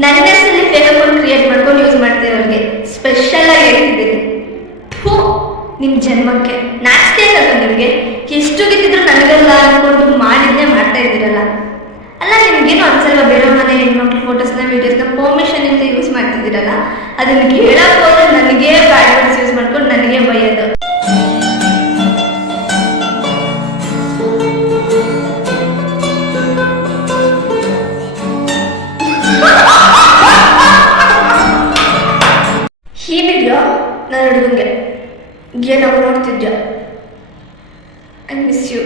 ನನ್ನ ಹೆಸರಲ್ಲಿ fake account create ಮಾಡ್ಕೊಂಡು ಯೂಸ್ ಮಾಡ್ತಿರೋರಿಗೆ ಸ್ಪೆಷಲ್ ಆಗಿ ಹೇಳ್ತಿದ್ದೀನಿ. ಹೂ ನಿಮ್ಮ ಜನ್ಮಕ್ಕೆ ನಾಚಿಕೆ ಆಗಲ್ಲ ನಿಮಗೆ? ಎಷ್ಟು ಗಿದ್ದಿದ್ರು ನನಗೆಲ್ಲ ಅನ್ಕೊಂಡು ಮಾಡಿದ್ನೇ ಮಾಡ್ತಾ ಇದ್ದೀರಲ್ಲ. ಅಲ್ಲ ನಿಮ್ಗೇನು ಅನ್ಸಲ್ವ ಬೇರೆ ಮನೆ ಹೆಣ್ಮಕ್ಳು ಫೋಟೋಸ್ನ ವೀಡಿಯೋಸ್ನ ಪರ್ಮಿಷನ್ ಇಂದ ಯೂಸ್ ಮಾಡ್ತಿದ್ದೀರಲ್ಲ, ಅದನ್ನ ಕೇಳಕ್ ಹೋದ್ರೆ ನನಗೆ ಬ್ಯಾಡ್ ವರ್ಡ್ಸ್ ಯೂಸ್ ಮಾಡ್ಕೊಂಡು ನನಗೆ ಬೈಯೋದು. ಈ ವಿಡಿಯೋ ನನ್ನ ಹುಡುಗಂಗೆ ಏನೋ ನೋಡ್ತಿದ್ಯಾ. I miss you.